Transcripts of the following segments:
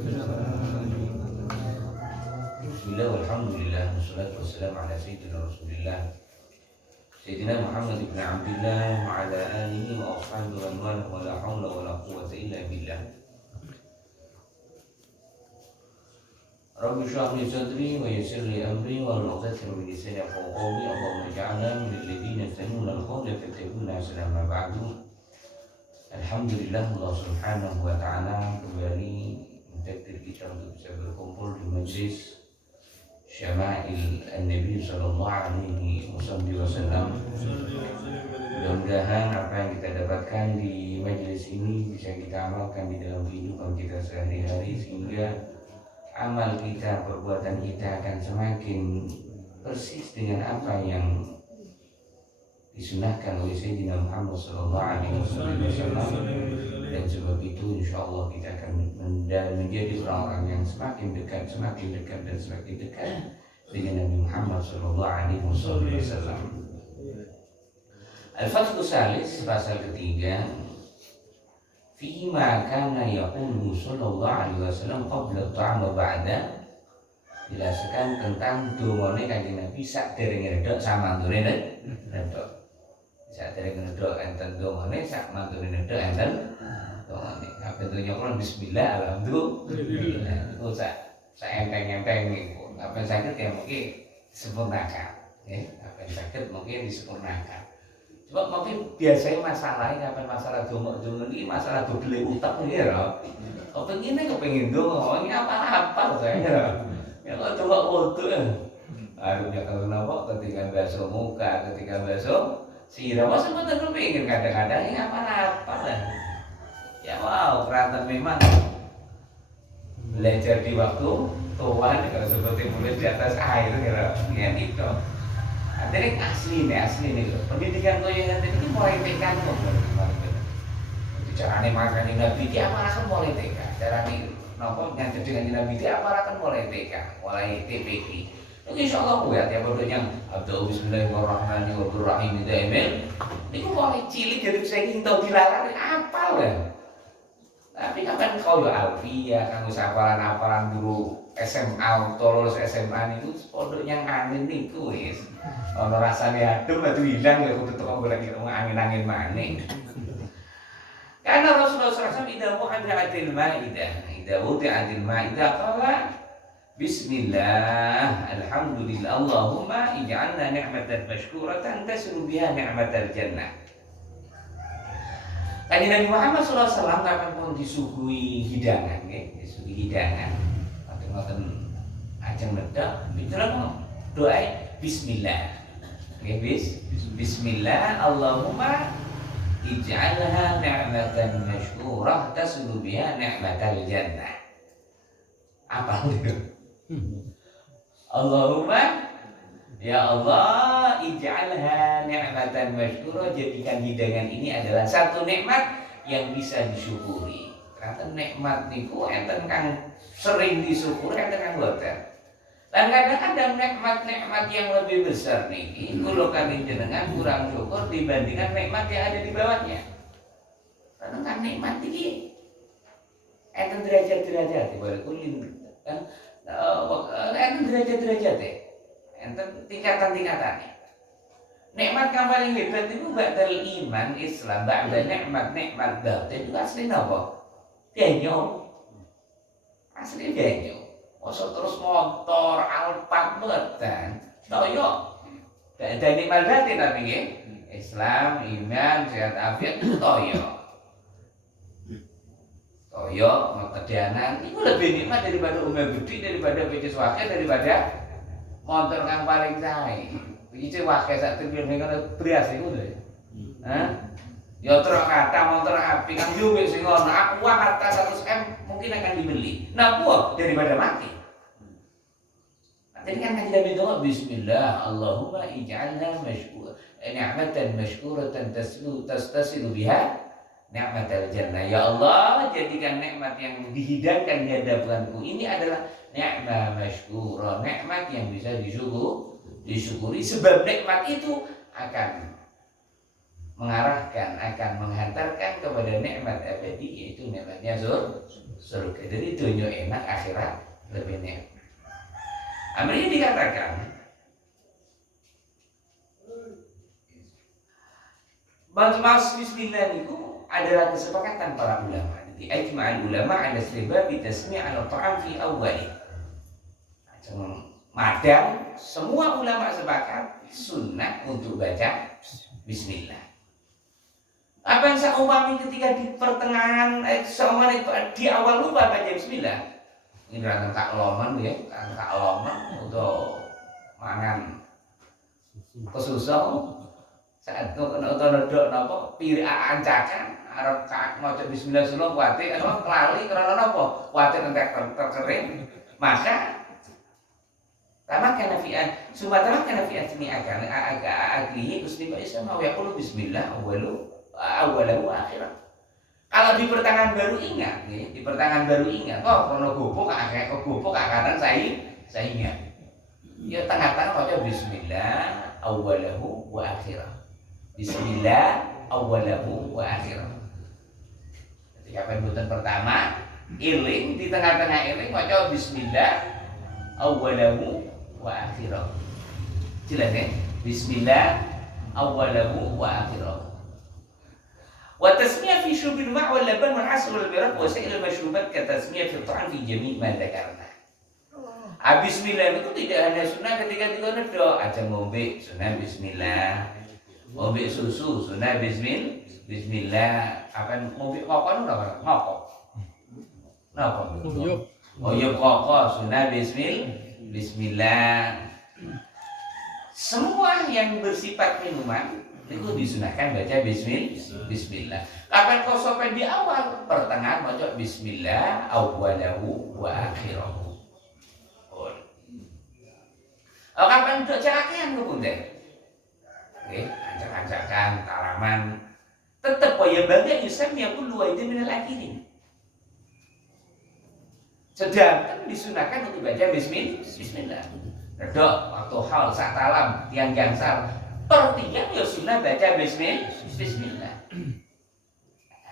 Bismillah walhamdulillah wassalatu wassalamu ala sayyidina Rasulillah Sayyidina Muhammad ibn Abdillah wa ala alihi wa ashabihi wa man wala hawla wala quwwata illa billah. Rabbi shrah li sadri wa yassir li amri wa hlul 'uqdatam min lisani yafqahu qawli. Allahumma ij'alna min alladhina yastami'una al-qawla fayattabi'una ahsanahu. Ma ba'du. Alhamdulillah, Allah Subhanahu wa taala kembali mentakdir kita untuk bisa berkumpul di majlis Syama'il An-Nabi sallallahu alaihi wasallam. Mudah-mudahan apa yang kita dapatkan di majlis ini bisa kita amalkan di dalam kehidupan kita sehari-hari, sehingga amal kita, perbuatan kita akan semakin persis dengan apa yang disunahkan oleh Sayyidina Muhammad sallallahu alaihi wasallam. Dan sebab itu insyaallah kita akan menjadi orang-orang yang semakin dekat dan semakin dekat dengan Nabi Muhammad sallallahu alaihi wasallam. Al-Faslu Salis, pasal ketiga, Fima kana yaqulu sallallahu alaihi wasallam qabla ta'am wa ba'da. Jelaskan tentang dongane Kanjeng Nabi sakderenge redok sama ndure redok. Sakderenge redok enten dongane, sak mantune redok enten dongane. Kabeh nyokron bismillah alhamdulillah. Iku sak enteng-enteng niku. Apa saged ya mungkin disempurnakan, nggih. Apa saged mungkin disempurnakan. Sebab mungkin biasanya masalahnya kapan masalah dongo-dongo ini masalah double utang ya lho. Kepengin dongo, ini apa-apa saya. Ya kok coba foto ya. Akhirnya kalau kenapa ketika basuh muka, ketika basuh sirah, masa betul kepengin kadang-kadang ini apa-apa lah. Ya wow, keratan memang belajar di waktu tua kalau seperti mulai di atas air ya gitu. Artinya asli nih. Pendidikan kau yang nanti ini mulai TK kok carane makan Nabi dia akan mulai TK. Carane nopo ngajar dengan Nabi dia akan mulai TK, mulai TPQ. Insyaallah ya tiap yang Abdul Bismillahirrahmanirrahim daimel. Niku mulai cilik jadi saking tau dilarang apa lah. Tapi kapan kau ya Alfia, kanggo saparan-aparan dulu SMA atau lulus SMA niku pondoknya angin niku wis. Ono rasane adem atuh hilang ya kudu teko golek angin-angin maning. Karena Rasulullah SAW idza wudi'atil ma'idah qala Bismillah alhamdulillah Allahumma ij'alna ni'matan mashkuratan tasru biha ni'matal jannah. Kanjeng Nabi Muhammad SAW kapan pun disuguhi hidangan, disuguhi hidangan. Ngoten ajeng medhok, bicarakan doa Bismillah. Bismillah Allahumma ij'alha ni'matan mashkurah taslu biha ni'matal jannah. Apa itu? Allahumma ya Allah ij'alha ni'matan mashkurah, jadikan hidangan ini adalah satu nikmat yang bisa disyukuri. Karena nikmat niku enten kang sering disyukuri, enten kang boten. Dan kadang ada nikmat-nikmat yang lebih besar niki kula kali jenengan kurang syukur dibandingkan nikmat yang ada di bawahnya. Karena kan nikmat iki enten derajat-derajat walaupun kan enten derajat-derajat enten tingkatan-tingkatannya. Nikmat kang paling hebat itu ba'dal iman Islam, ba'da nikmat batin itu asli napa? Banyu. Asli banyu. Masa terus motor, Alphard mboten. Toyo. Ba'da nikmat batin tapi nggih. Islam, iman, sehat afiat toyo. Toyo, kedanan itu lebih nikmat daripada umur gede, daripada becis wakil, daripada motor kang paling sae. Iki wakil sak triliun ngono beras iku lho. Hah? Ya truk kata motor api kang yo wis sing ono aku kata 100M mungkin akan dibeli. Nah, buah daripada mati. Jadi kan kita berdoa Bismillah Allahumma ij'alna ni'matan mashkuratan tastasilu biha ni'matal jannah. Ya Allah, jadikan nikmat yang dihidangkan di hadapanku ini adalah nikmat mashkurah, nikmat yang bisa disyukuri sebab nikmat itu akan mengarahkan, akan menghantarkan kepada nikmat abadi, yaitu nikmatnya surga. Jadi dunia enak, akhirat lebih nikmat. Amalnya dikatakan Mas bismillah itu adalah kesepakatan para ulama. Jadi ijma'al ulama ala istihbab tasmi' ala ta'am fi awwali. Madang semua ulama sepakat sunnah untuk baca bismillah. Apa yang seumpama ketika di pertengahan seumpama di awal lupa baca bismillah. Ini rantang tak loman ya, tak loman untuk mangan kesusah. Saat itu kena nedok napa piri ancakan arep maca bismillah sula kuwatir ana kelali karena napa kuwatir entek terkering maka tamakana fi'an tamakana fi'an sini akan agrihi muslim Islam mau yaqulu bismillah awwalahu akhirah. Kalau di pertengahan baru ingat ya, di pertengahan baru ingat kono gopok akeh gopok kanan saya ingat ya tengah-tengah maca bismillah awwalahu wa akhirah. Bismillah awwalahu wa akhirah. Ketika penyebutan pertama iling di tengah-tengah iling maca bismillah awwalahu wa akhirah. Jelas ya? Bismillah awwalahu wa akhirah. Wa tasmiyah fi syurbil ma' wal laban wal 'asr wal biraq wa sa'il al mashrubat ka tasmiyah fi ta'am fi jami' ma dzakarna. Bismillah itu tidak hanya sunnah ketika nedok, aja ngombe sunnah bismillah. Ngombe susu sunnah bismillah. Apa ngombe kokon ora ngokok. Napa? Oyub kokok sunnah bismillah. Semua yang bersifat minuman itu disunahkan baca bismillah. Kapan kau sampai di awal, pertengahan baca bismillah awwalahu wa akhirahu. Kapan duduk cakakean kepunten? Oke, ancak-ancakan, taraman. Tetap ya bangga Yusuf ya kullu wa minal akhirin. Sedangkan disunahkan untuk baca bismillah. Redok waktu hal sak talam tiang gangsal pertiang ya sunnah baca bismillah.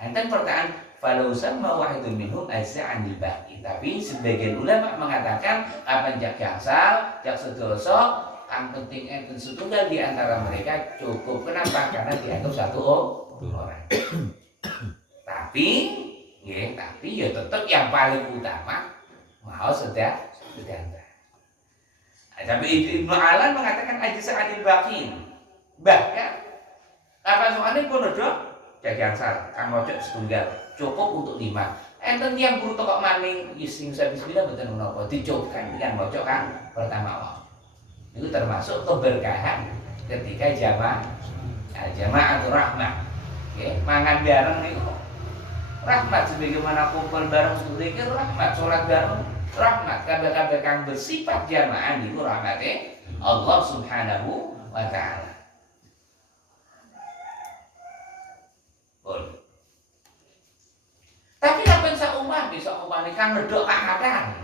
Enten pertanyaan falau sama wahidun minhum azza-anil baqi. Tapi sebagian ulama mengatakan apa jak gangsal, jak sedoso, yang penting enten setunggal di antara mereka cukup. Kenapa? Karena dianggap satu orang. Tapi ya tetap yang paling utama mau sedang. Tapi Ibnu Alan mengatakan ajza-anil baqi. Bahkan apa soalnya pun ada jagangsal kang mojok setunggal cukup untuk 5. Enten yang buru tokok maning sing bismillah mboten menapa dicukupkan dengan mojok kang pertama. Itu termasuk keberkahan ketika jama'atul rahmah. Nggih, mangan bareng niku rahmat sebagaimana kumpul bareng sedherek rahmat, salat bareng rahmat, kabeh-kabeh kang bersifat jamaah niku rahmate Allah Subhanahu wa taala. Tapi kapan saumpah bisa umpamane kang nedok kakatan.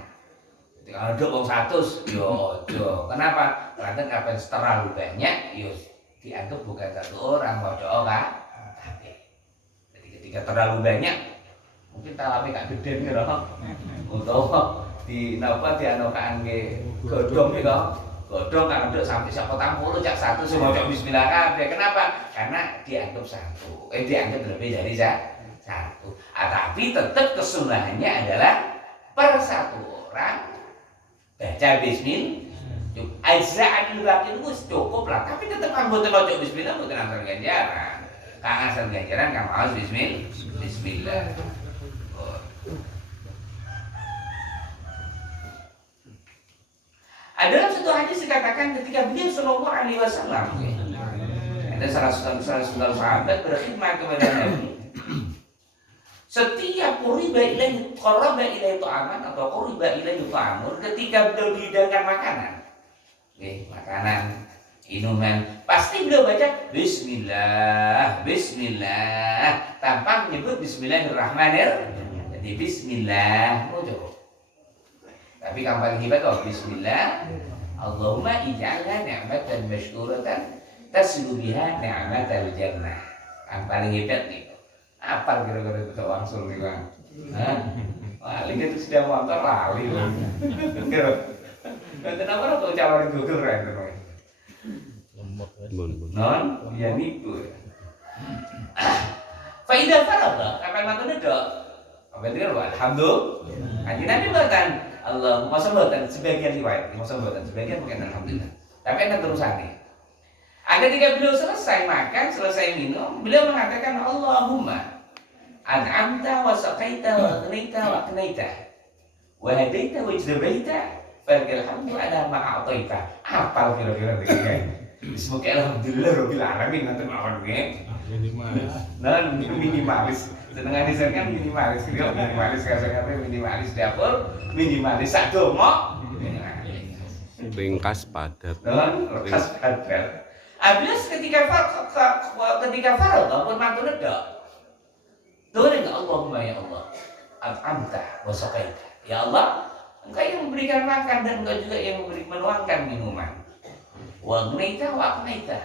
Ketika nedok wong 100 yo aja. Kenapa? Karena kapan terlalu banyak yo dianggap bukan satu orang moco kan. Jadi ketika terlalu banyak mungkin talame gak gede ngira. Untuk di napa dianokan ke godhong iki kok. Godhong kan nedok sampai 40 cak 1 sing moco bismillah kabeh. Kenapa? Karena dianggap satu. Dianggap lebih dari satu. Tapi tetap kesunahannya adalah per satu orang baca bismillah. Ajza'anil baqi itu cukup lah. Tapi tetap kan mboten maca bismillah mboten asal ganjaran. Kang asal ganjaran kang maos bismillah. Dalam satu hadis dikatakan ketika beliau sallallahu alaihi wasallam ada salah satu sahabat berkhidmat kepada Nabi. Setiap quriba ilaihi ta'aman atau quriba ilaihi ta'amun, ketika beliau dihidangkan makanan, makanan, minuman, pasti beliau baca bismillah tanpa menyebut bismillahirrahmanirrahim. Jadi bismillah cukup. Tapi yang paling hebat bismillah, Allahumma ij'alha ni'matan mashkuratan tasilu biha ni'matal jannah. Kang paling hebat nih. Apa kira-kira itu wangsul nih Bang? Hah? Paling itu sudah motor lali. Kira. Kenapa tuh calon Google kan teman? Non, ya nipu. Faidah farada, kapan matune dok? Apa itu kan alhamdulillah. Kanjeng Nabi mboten Allahumma sholli sebagian riwayat, sebagian mungkin alhamdulillah. Tapi ada terusannya. Ketika beliau selesai makan, selesai minum, beliau mengatakan Allahumma an'amta wa saqaita wa aghnayta wa aqnaita wa hadaita wa ijtabaita falakal hamdu ala ma a'taita. Apal kira-kira begini. Semoga alhamdulillah rabbil alamin nanti mawon nggih. Minimalis. Nah, minimalis. Senengane sen kan minimalis, minimalis dapur, minimalis sak donga. Ringkas padat. Ringkas padat. Abis ketika farad pun mantu nedok. Tuhan Allahumma ya Allah, at'amta wa saqaita. Ya Allah, Engkau yang memberikan makan dan Engkau juga yang menuangkan minuman. Wa agnaita wa aqnaita.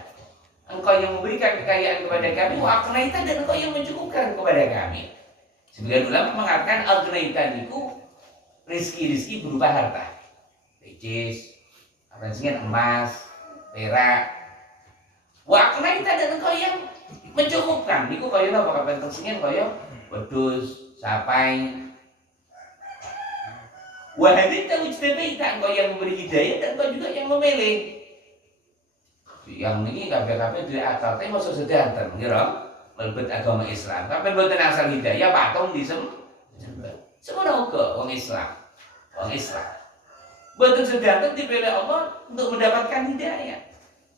Engkau yang memberikan kekayaan kepada kami, wa aqnaita, dan Engkau yang mencukupkan kepada kami. Sebagian ulama mengatakan agnaita itu rizki-rizki berupa harta. Ricis, emas, perak. Wa aqnaita, dan Engkau yang mencukupkan. Niku kaya napa kapan tersingin kaya wedhus, sapai. Wa hadaita wajtabaita, Engkau yang memberi hidayah dan Engkau juga yang memilih. Yang ini kabeh-kabeh duwe akal teh maksud sedanten ngira mlebet agama Islam. Kabeh mboten asal hidayah patung disembah. Semono uga wong Islam. Mboten sedanten dipilih Allah untuk mendapatkan hidayah.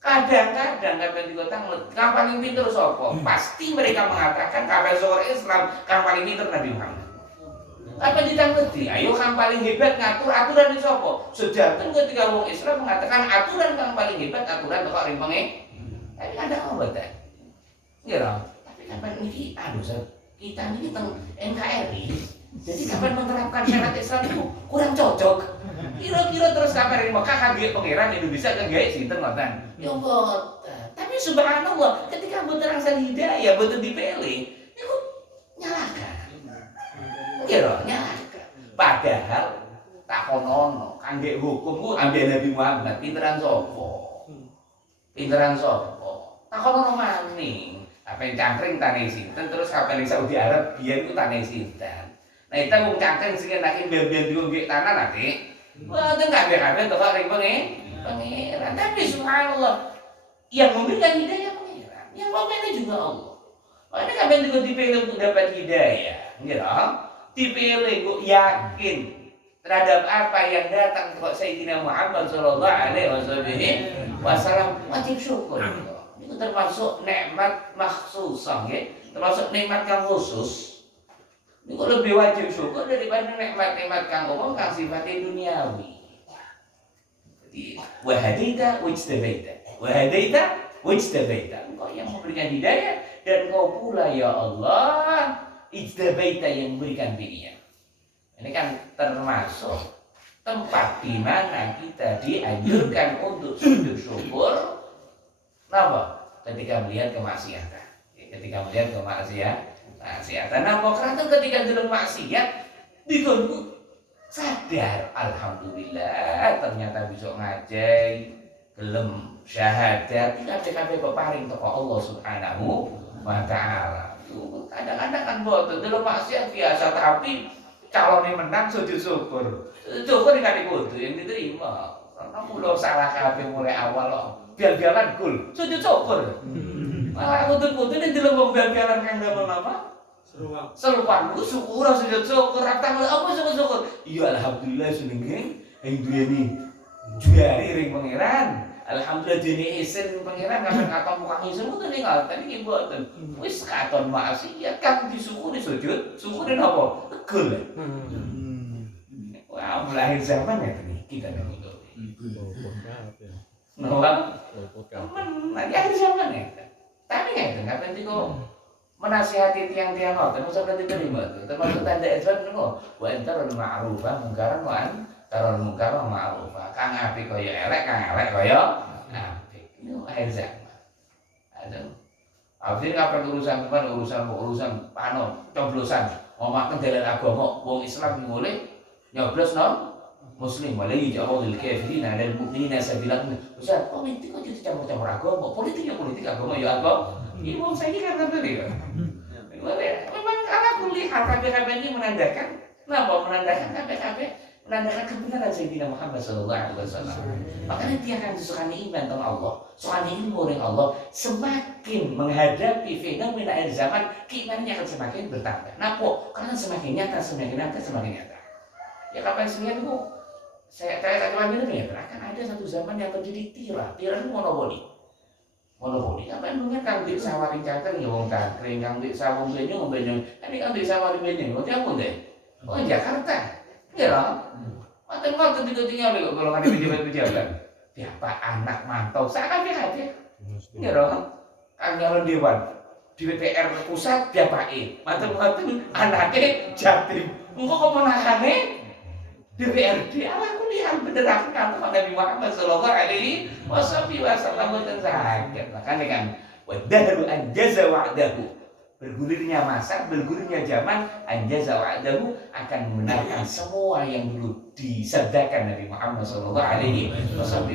Kadang-kadang kabeh di kota kang paling pinter sapa? Pasti mereka mengatakan kabeh orang Islam kang paling pinter Nabi Muhammad. Apa ditangeti? Ayo kang paling hebat ngatur aturan di sapa? Sedanten ketika wong Islam mengatakan aturan kang paling hebat aturan kok rimpenge. Tapi ada apa mboten? Ngira. Tapi kapan niki kita niki teng NKRI. Jadi kapan menerapkan syariat Islam itu kurang cocok. Kira-kira terus kapan ini maka kagek pangeran Indonesia kan gawe sinten ngoten. Ya mboten. Tapi subhanallah ketika mboten asal hidayah mboten dipilih niku nyalakan. Kira nyalakan. Padahal takonono kangge hukum ku ambek Nabi Muhammad pinteran sapa? Takonono maning. Apa yang cangkring tanah sinten terus kapan ning Saudi Arab biyen ku tanah sinten. Nah itu wong cangkring sing enak biyen dienggo tanah nanti. Wah, itu kabeh-kabeh teko ring pangeran. Tapi subhanallah, yang memberikan hidayah pangeran, yang memilih juga Allah. Makanya kabeh juga dipilih untuk dapat hidayah, gitu. Dipilih kok yakin terhadap apa yang datang kepada Sayyidina Muhammad sallallahu alaihi wasallam, wajib syukur. Itu termasuk nikmat makhsusah, ya. Termasuk nikmat yang khusus. Ini kok lebih wajib syukur daripada nikmat-nikmat kang umum kang sifatnya duniawi. Jadi wahadaita wajtabaita. Engkau yang memberikan hidayah dan engkau pula ya Allah ijtabaita yang memberikan pilihan. Ini kan termasuk tempat di mana kita dianjurkan untuk sujud syukur. Kenapa? Ketika melihat kemaksiatan. Nah, karena ketika dalam maksiat dikon sadar alhamdulillah ternyata bisa ngajai gelem syahadat kabeh kok paring teko Allah Subhanahu wa taala. Kadang-kadang kan boten dalam maksiat biasa tapi calonnya menang sujud syukur. Syukur nek kudu yang diterima. Karena mulo salah kabeh mulai awal kok biar-biaran gol sujud syukur. Malah kudu-kudu nek delok wong biar-biaran kang damel napa? Serupan ku syukur sujud syukur ratang apa syukur. Iya alhamdulillah senenge yang duweni juari ring pangeran. Alhamdulillah dene isin pangeran kapan katon muka isin ku tene ngoten iki mboten. Wis katon maksiat kang disyukuri sujud, syukurin apa? Tegel. Wah, mulai akhir zaman ya kita niku. Nolak. Nanti akhir zaman ya. Tapi ngeten kapan niku menasihati tiang-tiang ngoten mesti berarti terima tuh. Termasuk tanda Islam niku wa antarul ma'rufah mungkaran wa antarul munkar ma'rufah. Kang apik kaya elek, kang elek kaya apik. Niku akhir zaman. Akhirnya kapan urusan panon, coblosan, ngomong dalam agama, wong Islam boleh nyoblos non Muslim, malah yuja'udul kafirin dan mukminin sabila. Ustaz, politik kok jadi campur-campur agama? Politik agama ya agama. Ini wong saya kan tadi kan. Memang karena kulihat KPKP ini menandakan, kenapa menandakan KPKP? Menandakan kebenaran Sayyidina Muhammad SAW. Makanya dia akan disukani iman dengan Allah, sukani ilmu dengan Allah. Semakin menghadapi fenomena akhir zaman, keimanannya akan semakin bertambah. Kenapa? Karena semakin nyata. Ya kapan sebenarnya itu? Saya tadi bilang ya, akan ada satu zaman yang terjadi tiran itu monopoli. Apa yang mungkin kang di sawah cangkring ya wong cangkring, kang di sawah benyong, ini kang di sawah benyong, berarti apa deh? Oh Jakarta, ya loh. Mantan itu tinggal kalau golongan di pejabat. Siapa anak mantau, saya hati. Ya loh, kang nyalon dewan di DPR pusat siapa mantan anaknya Jatim. Engkau kemenangannya DPRD, aku lihat beneran kata Nabi Muhammad Sallallahu Alaihi Wasallam dan sakit. Makanya kan, wadahru anjaza wa'dahu. Bergulirnya masa, bergulirnya zaman, anjaza wa'dahu akan membenarkan semua yang dulu disabdakan Nabi Muhammad Sallallahu Alaihi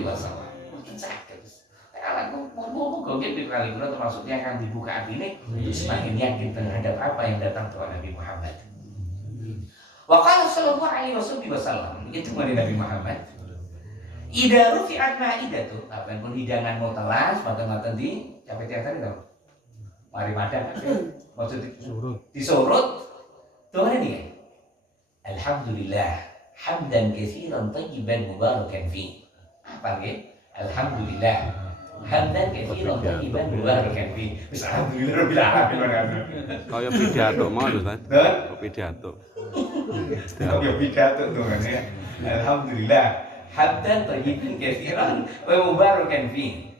Wasallam. Mungkin sakit. Kalau mau gogit di kali itu termasuknya akan dibuka hati ini untuk semakin yakin terhadap apa yang datang kepada Nabi Muhammad. Waqala sallallahu alaihi wasallam itu dari Nabi Muhammad. Idza rufi'at ma'idatu, apa pun hidangan mau telas, mata-mata di capek tadi tahu. Mari madan maksud disurut. Tuh ini. Alhamdulillah, hamdan katsiran thayyiban mubarakan fi. Apa nggih? Alhamdulillah, hamdan katsiran thayyiban mubarakan fi. Alhamdulillah rabbil alamin. Kaya pidato mau lho, Mas. Pidato. Ya pidato tuh kan ya. Alhamdulillah, hamdan thayyiban katsiran wa mubarakan fi.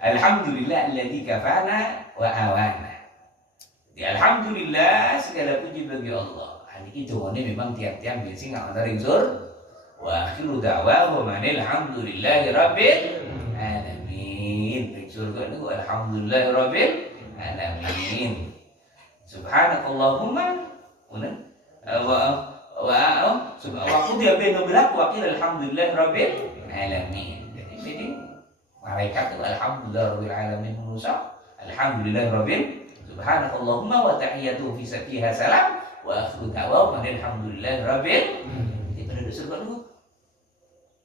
Alhamdulillah alladzi kafana wa awana. Ya alhamdulillah segala puji bagi Allah. Ini dongane memang tiap-tiap biasa nggak ada ringsul. Wa akhiru da'wahum alhamdulillahi rabbil alamin. Ringsul kan itu alhamdulillahi rabbil alamin. Subhanakallahumma wa qudiya bainahum bil haqq wa qila alhamdulillahi rabbil alamin. Jadi malaikat itu alhamdulillah rabbil alamin manusia. Alhamdulillah rabbil subhanakallahumma wa tahiyyatuhu fi satiha salam. Wa akhiru da'wahum alhamdulillahi rabbil. Di penduduk surga dulu.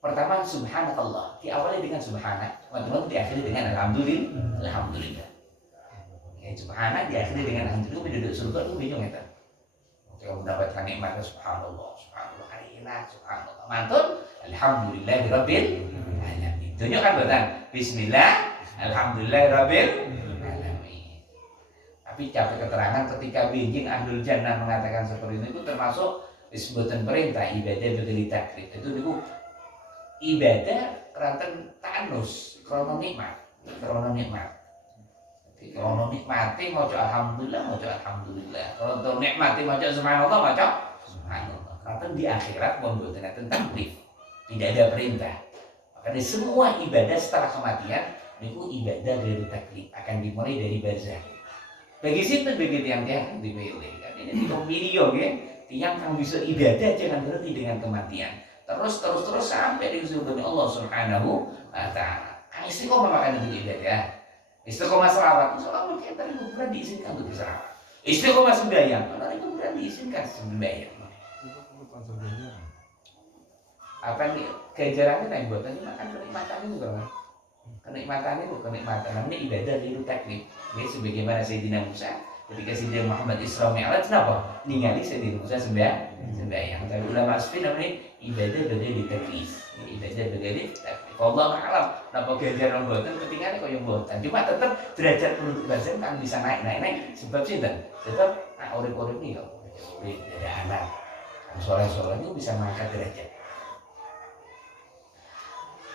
Pertama subhanakallah, diawali dengan subhana, teman-teman diakhiri dengan alhamdulillah. Alhamdulillah. Ya subhana diakhiri dengan alhamdulillah, penduduk surga itu bingung ya. Ketika mendapatkan nikmat subhanallah, alhamdulillah, subhanallah. Mantun alhamdulillahi rabbil alamin. Tunjukkan betul. Bismillah, alhamdulillahi rabbil alamin. Tapi capek keterangan ketika binjing ahlul jannah mengatakan seperti itu termasuk disebutkan perintah ibadah bagi takrib. Itu ibadah keranten tanus krono nikmat. Krono nikmati maca alhamdulillah. Kalau untuk nikmati maca subhanallah maca subhanallah. Keranten di akhirat mboten enten taklif. Tidak ada perintah. Makanya semua ibadah setelah kematian niku ibadah dari taklif akan dimulai dari barzah. Bagi situ bagi tiang-tiang dipilih. Ini video ya. Tiang yang bisa ibadah jangan berhenti dengan kematian. Terus sampai di surga Allah Subhanahu wa taala. Istiqomah makan itu ibadah. Istiqomah selawat, selawat kita itu bukan diizinkan untuk berselawat. Istiqomah sembahyang, karena itu bukan diizinkan sembahyang. Apa nih kejarannya yang buatannya makan kenikmatan itu kan? Kenikmatan namanya ibadah di taklif. Ini sebagaimana Sayyidina Musa ketika Sayyidina Muhammad Isra Mi'raj kenapa? Ningali Sayyidina Musa sembahyang. Tapi ulama asli namanya ibadah di taklif. Ibadah di taklif. Allah alam, napa ganjaran mboten ketinggalan kaya mboten. Cuma tetap derajat penduduk Banten kan bisa naik. Sebab sinten? Sebab urip-urip iki kok. Ada anak. Soleh-soleh itu bisa mengangkat derajat.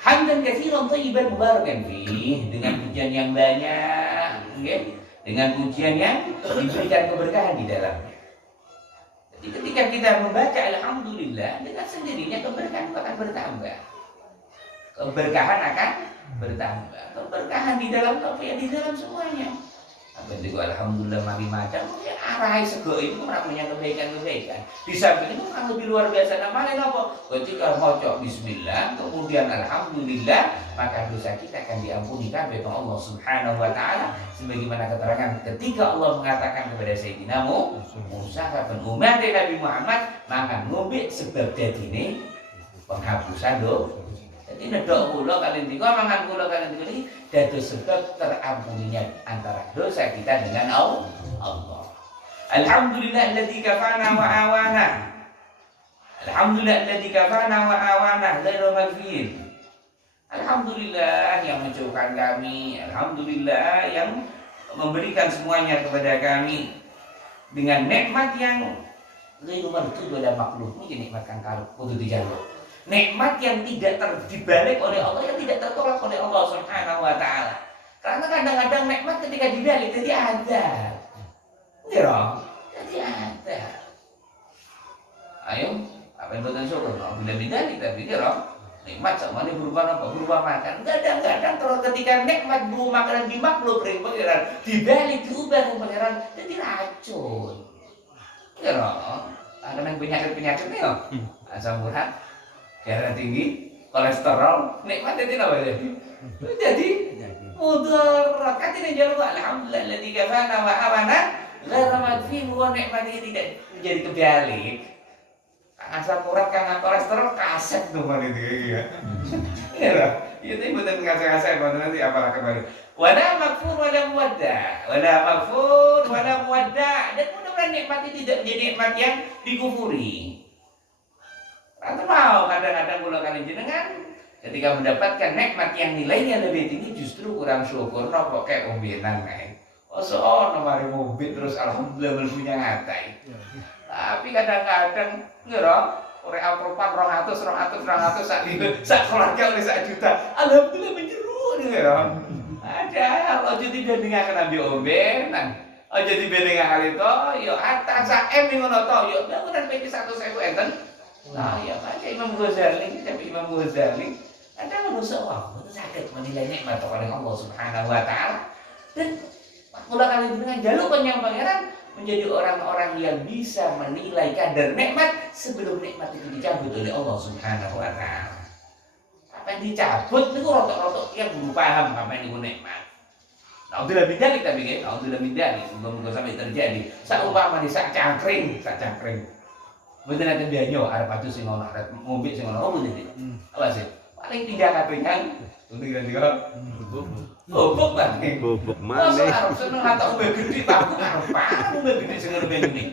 Hamdan katsiran thayyiban mubarakan fihi, dengan pujian yang banyak, okay? Dengan pujian yang diberikan keberkahan di dalamnya. Jadi ketika kita membaca alhamdulillah, dengan sendirinya keberkahan akan bertambah. Keberkahan akan bertambah. Keberkahan di dalam apa ya? Di dalam semuanya. Apa itu alhamdulillah mari madang ya arai sego itu ora punya kebaikan-kebaikan. Di samping itu kan lebih luar biasa namanya napa? Ketika maca bismillah kemudian alhamdulillah maka dosa kita akan diampuni kabeh Allah Subhanahu wa taala sebagaimana keterangan ketika Allah mengatakan kepada Sayyidina Musa dan umat Nabi Muhammad makan ngombe sebab dadine penghapusan dosa. Jadi nedok kula kalian tiga mangan kula kalian tiga ini dados sebab terampuninya antara dosa kita dengan Allah. Alhamdulillahilladzi kafana wa awana. Alhamdulillahilladzi kafana wa awana ghairu maghfir. Alhamdulillah yang mencukupkan kami. Alhamdulillah yang memberikan semuanya kepada kami dengan nikmat yang ghairu maghfir wala makhluk. Ini nikmat kang kudu dijaluk. Nikmat yang tidak dibalik oleh Allah, yang tidak tertolak oleh Allah Subhanahu wa taala. Karena kadang-kadang nikmat ketika dibalik jadi ada. Nggih, jadi ada. Ayo, apa yang buatan syukur? Bila bidani tapi kira nikmat sama ini berupa apa? Berupa makan. Kadang-kadang kalau ketika nikmat berupa makanan dimakluk ring pangeran, dibalik diubah ring pangeran jadi racun. Kira ada yang penyakit-penyakit nih, asam urat. Darah tinggi, kolesterol, nikmat jadi apa jadi mudarat. Katanya jalur alhamdulillah alladzi kafana wa awana ghairu maghfir wa nikmati tidak menjadi kebalik. Asam urat kang kolesterol kaset tuh mari itu ya. Ya, itu bukan ngasih-ngasih nanti apalah kembali. Wala maghfur wala muwadda, wala maghfur wala muwadda. Dan mudah-mudahan nikmat itu tidak menjadi nikmat yang dikufuri. Atau mau kadang-kadang kula kali jenengan ketika mendapatkan nikmat yang nilainya lebih tinggi justru kurang syukur nopo kayak ombenan kae. Ono mari ngombe terus alhamdulillah mlebunya ngatai. Tapi kadang-kadang ngira ora apropan 200 sak keluarga oleh 1 juta. Alhamdulillah menjeru ngira. Ada aja dibandingaken ambe ombenan. Aja dibandingaken to yo atas sak ngono to yo bangunan PT 100.000 enten. Nah, ya baca Imam Ghazali, tapi Imam Ghazali ada manusia itu sakit menilai nikmat oleh Allah Subhanahu wa taala. Dan mula kali dengan jalur penyampaian menjadi orang-orang yang bisa menilai kadar nikmat sebelum nikmat itu dicabut oleh Allah Subhanahu wa taala. Apa yang dicabut itu rotok-rotok yang belum paham apa yang itu nikmat. Alhamdulillah bidalik tapi kan, alhamdulillah bidalik belum sampai terjadi. Saumpama di sak cangkring. Bener nanti biayo arep adu sing ono arep ngombe sing ono opo iki. Apa sih? Paling tidak kabeh untuk kira-kira bubuk banget. Bubuk Masa maneh. arep seneng atau ngombe gede tapi arep parah ngombe gede sing ngene ini.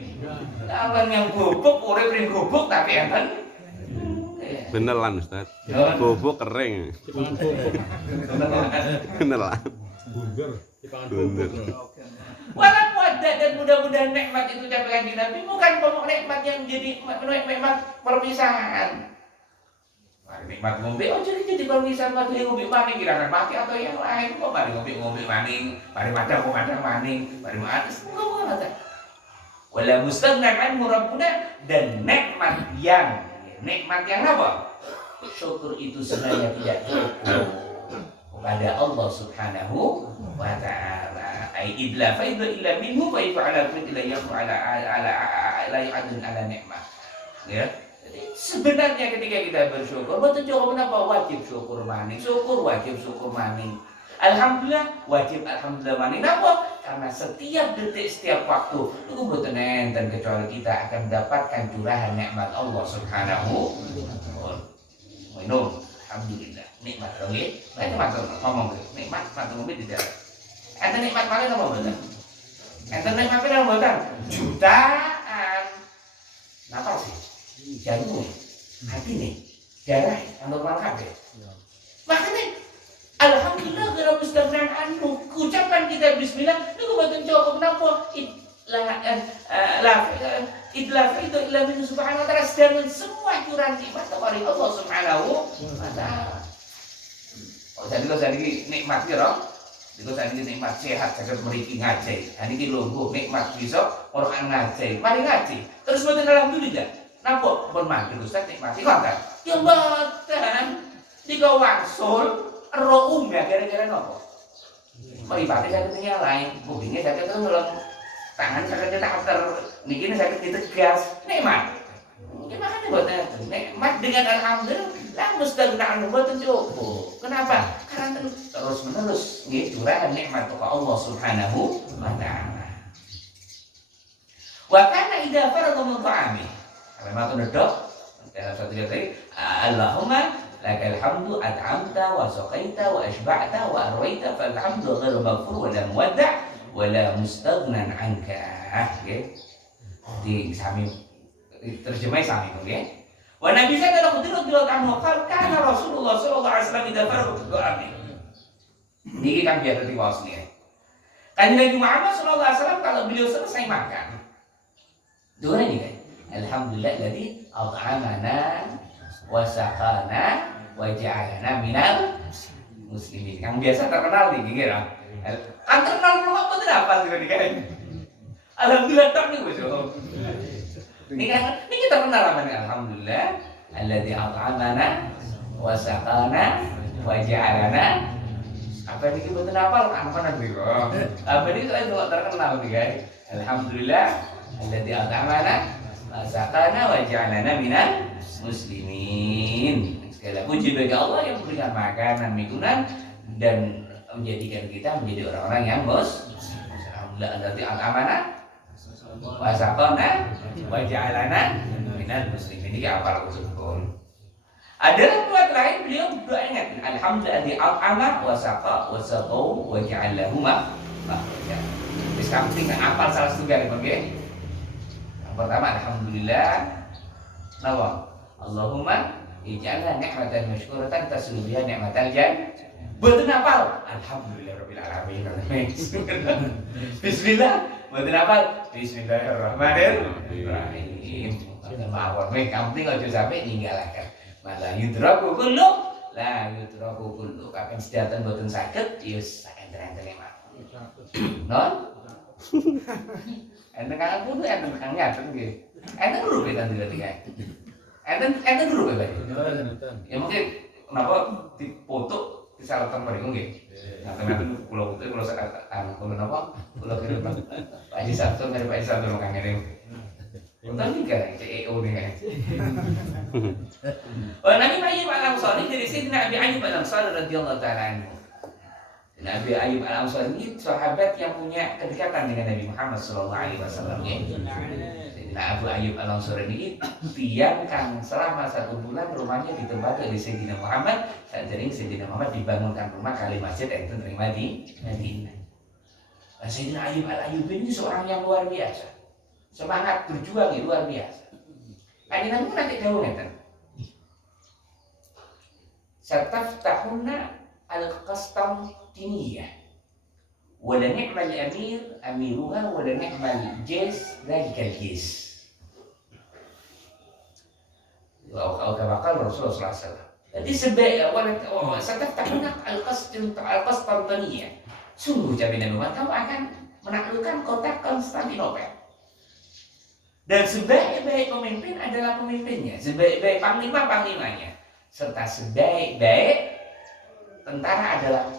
Kawan yang bubuk urip ring bubuk tapi enten Beneran Ustaz. Bubuk kering. Beneran. Bunder. Walau mudah dan mudah-mudahan nikmat itu capai di Nabi bukan pokok nikmat yang jadi nikmat perpisahan. Nikmat ngombe, jadi perpisahan waktu yang ngombe maning kira-kira mati atau yang lain. Kok mari ngombe maning, mari madang maning, mari atas bukan ada. Wala mustaghna anhu rabbuna dan nikmat yang apa? Syukur itu sebenarnya tidak cukup kepada Allah Subhanahu wa taala. Ai idla fa idla illa minhu fa ala kulli la yaf'ala ala ya'dun ala nikmah. Ya. Jadi sebenarnya ketika kita bersyukur, betul jawab apa wajib syukur maning. Syukur wajib syukur maning. Alhamdulillah wajib alhamdulillah maning. Napa? Karena setiap detik, setiap waktu itu mboten enten kecuali kita akan mendapatkan curahan nikmat Allah Subhanahu wa taala. Minum alhamdulillah nikmat dong ya. Baik matur ngomong nikmat matur ngombe tidak. Enten nikmat mana napa mboten? Enten nikmat pira mboten? Jutaan. Napa sih? Jantung, hati nih, darah, normal kabeh. Makanya alhamdulillah gara mustaghnan anhu. Ucapan kita bismillah niku mboten cukup napa? Idlaf itu illa min subhanahu wa ta'ala sedang semua curahan nikmat dari Allah Subhanahu wa ta'ala. Oh jadi nikmat kira Diko tadi nikmat sehat saged mriki ngaji. Ha niki lho nikmat bisa Quran ngaji. Mari ngaji. Terus mboten alhamdulillah. Napa pun mangke Ustaz nikmati konten. Ya mboten. Diko wangsul ro gara-gara napa? Mripate saged nyalain, kupinge saged ngelem, tangan saged ditater, niki saged ditegas, nikmat. Nggih makane mboten nikmat dengan alhamdulillah la mustaghna'an mboten cukup. Kenapa? Karena terus-menerus nggih curahan nikmat kok Allah Subhanahu wa taala. Wa kana idza faragha min ta'ami. Kalau matur ndok, dalam satu ayat tadi, Allahumma lakal hamdu at'amta wa saqaita wa ashba'ta wa arwaita fal hamdu ghairu maghfur wa la muwadda' wa la mustaghnan 'anka. Nggih. Di sami terjemah sami nggih. Wa Nabi sallallahu alaihi wasallam kana Rasulullah sallallahu alaihi wasallam idza faragha min ta'ami. Niki kan biasa diwaos nih. Kan Nabi Muhammad sallallahu alaihi wasallam kalau beliau selesai makan, doa ini kan, alhamdulillah alladzi at'amana wa saqana wa ja'alana minal muslimin. Yang biasa terkenal nih kira. Kan terkenal Muhammad itu apa juga nih kan? Alhamdulillah tak nih bos. Ini kan ini terkenal apa nih? Alhamdulillah alladzi at'amana wa saqana wa ja'alana. Apa ini betul apa? Apa nanti kok? Apa ini juga terkenal nih guys. Alhamdulillah alladzi at'amana wa saqana wa ja'alana minal muslimin. Segala puji bagi Allah yang memberikan makanan, minuman dan menjadikan kita menjadi orang-orang yang alhamdulillah alladzi at'amana wa saqana wa ja'alana minal muslimin. Ini apa betul? Ada riwayat lain beliau berdoa ingat alhamdulillah di at'ama wa saqa wa saqau wa ja'alahuma makhraja. Wis penting apal salah setunggal nggih. Yang pertama alhamdulillah nawa Allahumma ij'alna ni'matan masykuratan taslu biha ni'matal jannah. Mboten apal alhamdulillah rabbil alamin. Bismillah mboten apal bismillahirrahmanirrahim. Mawon mek penting aja sampai ninggalaken. Malah yudraku kullu la yudraku kullu. Kapan sedatan mboten saged ya enten-enten mawon. Non? Enten kan kudu enten kang nyaten nggih. Enten grup ya tadi kae. Enten grup ya. Ya mungkin kenapa dipoto disalahkan mriku nggih. Ngaten-ngaten kula putu kula sakatan kula napa? Kula kirim Pak Haji Sabtu dari Pak Haji Sabtu kang ngirim. Untung nih kan, CEO nih kan. Nabi Ayyub al-Ansari dari Sayyidina Abi Ayyub al-Ansari radhiyallahu ta'ala anhu. Nabi Ayyub al-Ansari ini sahabat yang punya kedekatan dengan Nabi Muhammad sallallahu alaihi wasallam. Sayyidina Abu Ayyub al-Ansari ini tiang kang selama 1 bulan rumahnya ditempati oleh Sayyidina Muhammad. Saat sering Sayyidina Muhammad dibangunkan rumah kali masjid enten terima di Madinah. Sayyidina Ayyub al-Ayyub ini seorang yang luar biasa. Semangat berjuang yang luar biasa. Kanjeng Nabi nanti dawuh ngeten. Sataftahunna al-Qastantiniyah. Wa la ni'mal amir amiruha wa la ni'mal jaysh dhalikal jaysh. Wa kama Rasulullah sallallahu alaihi wasallam. Jadi sebaik sataftahunna al-Qastantiniyah. Sungguh jaminan Muhammad kamu akan menaklukkan kota Konstantinopel. Dan sebaik-baik pemimpin adalah pemimpinnya, sebaik-baik panglima panglimanya, serta sebaik-baik tentara adalah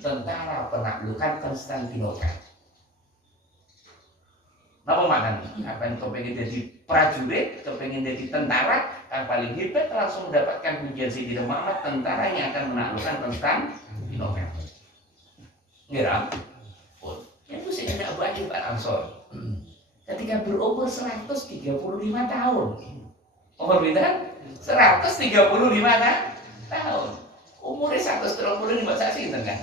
tentara penaklukan Konstantinopel. Apa maknanya? Apa yang kepengen jadi prajurit, kepengen jadi tentara, yang paling hebat langsung mendapatkan pujian Sayyidina Muhammad, tentara yang akan menaklukkan Konstantinopel. Ngira? Itu Sayyidina Abu Ayyub al-Ansari. Ketika berumur 135 tahun. Umur berapa? 135 tahun. Umurnya 135 saksi kan?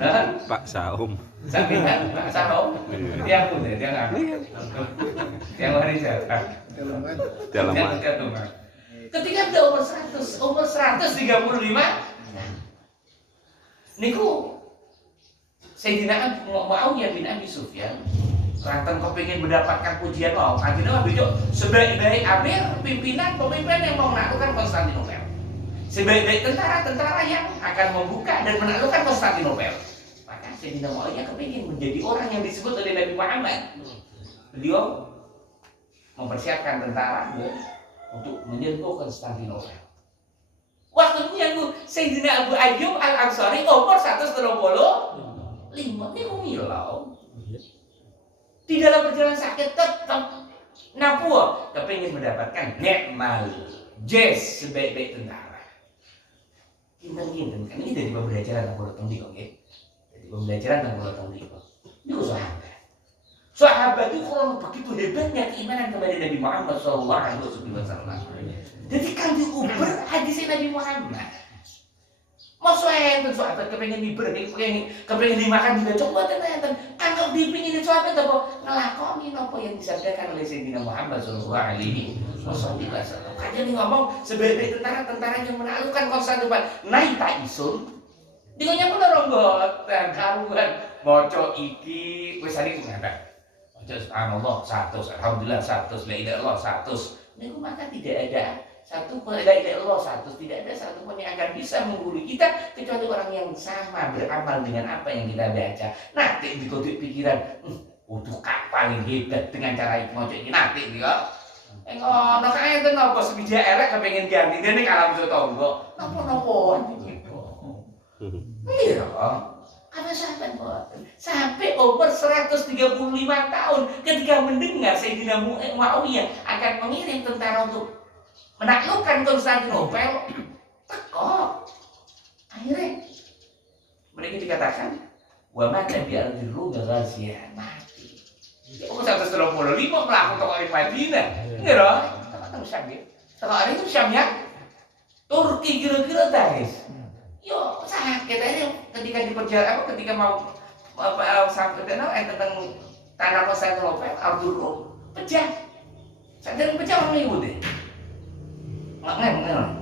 Nah, Pak Saum. sakit kan? Pak Saum. Dia pun dia enggak. Yang hari siapa? Dalam Ketika dia umur 135 niku Sayyidina Muawiyah bin Abi Sufyan lantaran kepingin mendapatkan pujian mau akhirnya besok sebaik-baik amir pimpinan pemimpin yang mau menaklukkan Konstantinopel, sebaik-baik tentara yang akan membuka dan menaklukkan Konstantinopel. Maka Sayyidina Muawiyah kepingin menjadi orang yang disebut oleh Nabi Muhammad. Beliau mempersiapkan tentara untuk menyerbu Konstantinopel. Waktu menyerbu Sayyidina Abu Ayyub Al-Ansari umur 135 niku mila. Di dalam perjalanan sakit tetap napua kepingin mendapatkan nikmal jazz sebaik-baik tentara. Kinten kan ini dari pembelajaran yang boleh tunggu kok. Dari pembelajaran yang boleh tunggu kok. Ini sahabat. Sahabat itu kalau begitu hebatnya keimanan kepada Nabi Muhammad SAW. Jadi kan diuber hadisnya Nabi Muhammad. Maksudnya enten sahabat kepengen miber, kepengen dimakan juga coba enten. Anggap dipingin sahabat apa ngelakoni apa yang disabdakan oleh Sayyidina Muhammad sallallahu alaihi wasallam. Kajian ngomong sebagai tentara yang menaklukkan Konstantinopel naik tak isun. Dikonya pun ronggot dan karuan maca iki wis ari ngapa. Maca subhanallah 100, alhamdulillah 100, la ilaha illallah 100. Niku maka tidak ada satu pun la ilaha illallah 100, tidak ada satu pun yang akan bisa mengguru kita kecuali orang yang sama beramal dengan apa yang kita baca. Nanti dikodik pikiran, udah paling hebat dengan cara maca iki nanti dia. Ngono kae enten napa sebija elek kepengin ganti dene kalah bisa tonggo. Napa-napa gitu. Iya. Ada sahabat boten. Sampai umur 135 tahun ketika mendengar Sayyidina Muawiyah akan mengirim tentara untuk menaklukkan Konstantinopel, teko. Akhirnya mereka dikatakan wa mata bi al-Rum ghaziyan mati. Ya umur 135 melakukan toko di Madinah. Ngira, teman-teman Syam ya. Teko itu Syam ya. Turki kira-kira guys. Yo sakit aja ketika di perjalanan ketika mau sampai tentang tanah Konstantinopel al-Rum pecah. Sadar pecah orang Yahudi. Nggak.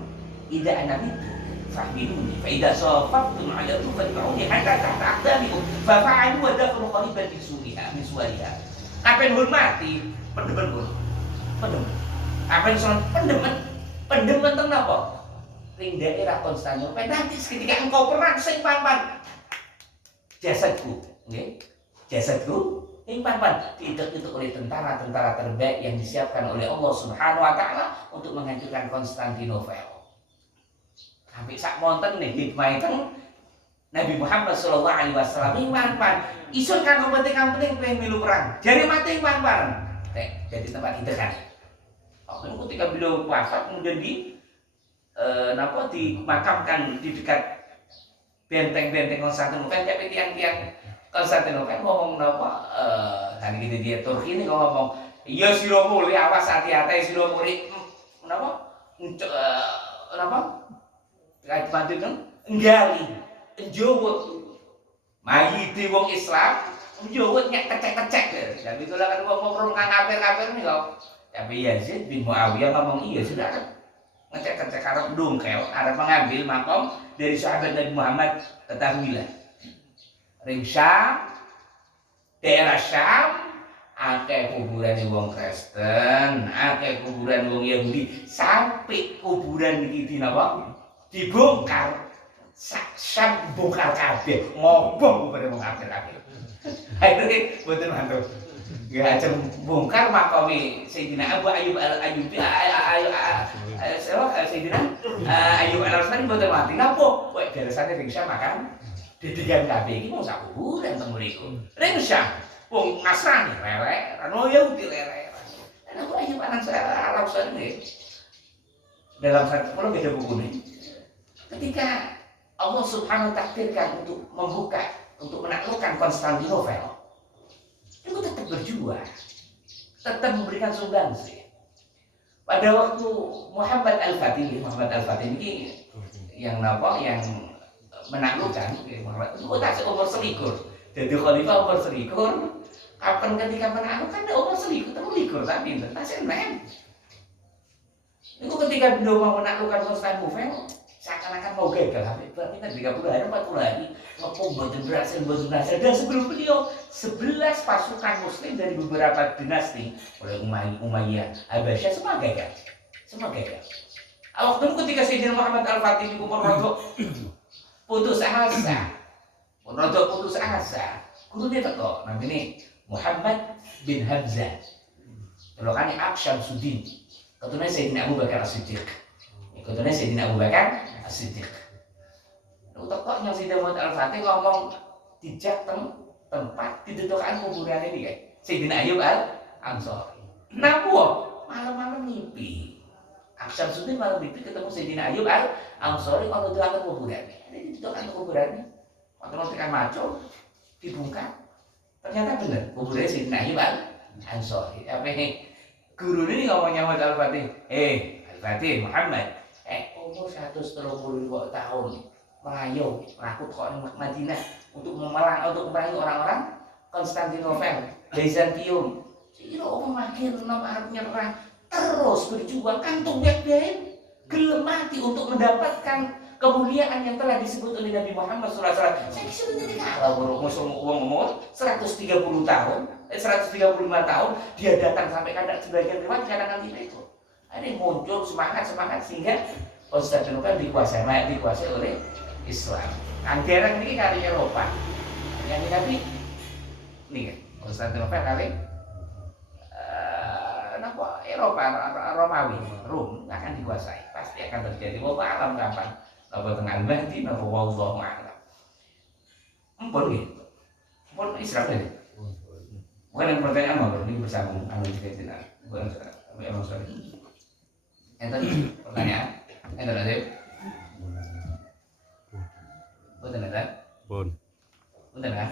Tidak anak itu. Fahminuni. Faidah sofaftum ayatu fatba'uni hatta tahta aqdamikum. Fafa'alu wa dakhulu qariban min suwariha. Apa yang hormati? Pendemen. Apa yang soal pendemen tentang apa? Ring daerah Konstantinopel nanti ketika engkau perang sing pampan jasadku, nggih. Jasadku ing pampan diidak-idak oleh tentara-tentara terbaik yang disiapkan oleh Allah Subhanahu wa taala untuk menghancurkan Konstantinopel. Sampai sak monten nih hikmah itu Nabi Muhammad sallallahu alaihi wasallam iman pan isun kang penting pengen milu perang. Jadi mati pampan. Jadi tempat itu kan. Ketika beliau wafat kemudian dimakamkan di dekat benteng-benteng Konstantinopel, tapi tiang-tiang Konstantinopel ngomong tadi kita dia Turki ini ngomong, iya sira muli awas hati-hati sira muli kayak bantu kan nggali njowot mayite wong Islam njowot nyek kecek-kecek dan itulah kan ngomong ngapir-ngapir nih kok. Tapi Yazid bin Muawiyah ngomong iya sudah ngecek-ngecek Arab dongkel, Arab mengambil makom dari sahabat Nabi Muhammad. Ketahuilah ring Syam, daerah Syam akeh kuburan wong Kristen, akeh kuburan wong Yahudi, sampai kuburan iki dibongkar. Syam bongkar kabeh, ngobong kuburan wong kabeh. Akhirnya mboten mantuk. Ya aja bongkar makomi Sayyidina Abu Ayyub Al-Ayyubi Sayyidina Ayyub Al-Ansari mboten mati napa? Wek beresane ring Syam makan didigan kabeh iki mung sak kuburan teng mriku. Ring Syam wong Nasrani lelek, anu Yahudi lelek. Ana Abu Ayyub Al-Ansari nggih. Dalam satu kalau beda buku nih. Ketika Allah Subhanahu wa takdirkan untuk membuka, untuk menaklukkan Konstantinopel, itu tetap berjuang, tetap memberikan sumbangsi. Pada waktu Muhammad Al-Fatih ini yang menaklukkan Muhammad itu tak umur selikur. Jadi khalifah umur selikur. Kapan ketika menaklukkan umur selikur, terlikur tapi tasih men. Itu ketika beliau mau menaklukkan Konstantinopel, seakan-akan mau gagal. Berarti kan 30 hari 40 hari ngepung boten berhasil. Dan sebelum beliau 11 pasukan muslim dari beberapa dinasti oleh Umayyah, Abbasiyah semua gagal. Waktu itu ketika Sayyidina Muhammad Al-Fatih itu putus asa. Gurunya teko namanya Muhammad bin Hamzah. Kalau kan Syamsuddin. Ketuanya Sayyidina Abu Bakar As-Siddiq. Utek-tok yang Sayyidina Muhammad Al-Fatih ngomong dijak tempat didudukan kuburan ini kan. Sayyidina Ayyub Al-Ansari. Napa? Malam-malam mimpi. Aksam Sudin malam mimpi ketemu Sayyidina Ayyub Al-Ansari ana dudukan kuburan. Ini didudukan kuburan. Waktu tekan maco dibungkam. Ternyata benar kuburan Sayyidina Ayyub Al-Ansari. Apa ini? Guru ini ngomongnya Muhammad Al-Fatih. Al-Fatih Muhammad. Umur 132 tahun merayu, melaku kok Madinah untuk merayu orang-orang Konstantinopel, Byzantium. Kira makin arep nyerang terus berjuang kantung bek-bek gelem mati untuk mendapatkan kemuliaan yang telah disebut oleh Nabi Muhammad SAW. Saya sebenarnya kalau musuh umur 130 tahun, 135 tahun dia datang sampai kadang sebagian riwayat kadang itu. Ada yang muncul semangat sehingga Konstantinopel dikuasai oleh Islam. Anggaran ini kali Eropa. Yang tapi ini kan Konstantinopel kali Eropa Romawi, Rom akan dikuasai. Pasti akan terjadi. Mau alam kapan? Apa tengah nanti napa wallahu a'lam. Ampun gitu. Ampun Israel ini. Bukan yang pertanyaan mau ini bersambung anu kita. Bukan emang sorry. Enten pertanyaan? Enten ada? Betul ada? Betul kan?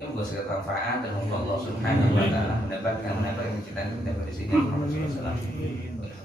Ini juga segala manfaat dan Allah Subhanahu wa taala mendapatkan kecintaan kita dari sini Muhammad sallallahu alaihi wasallam.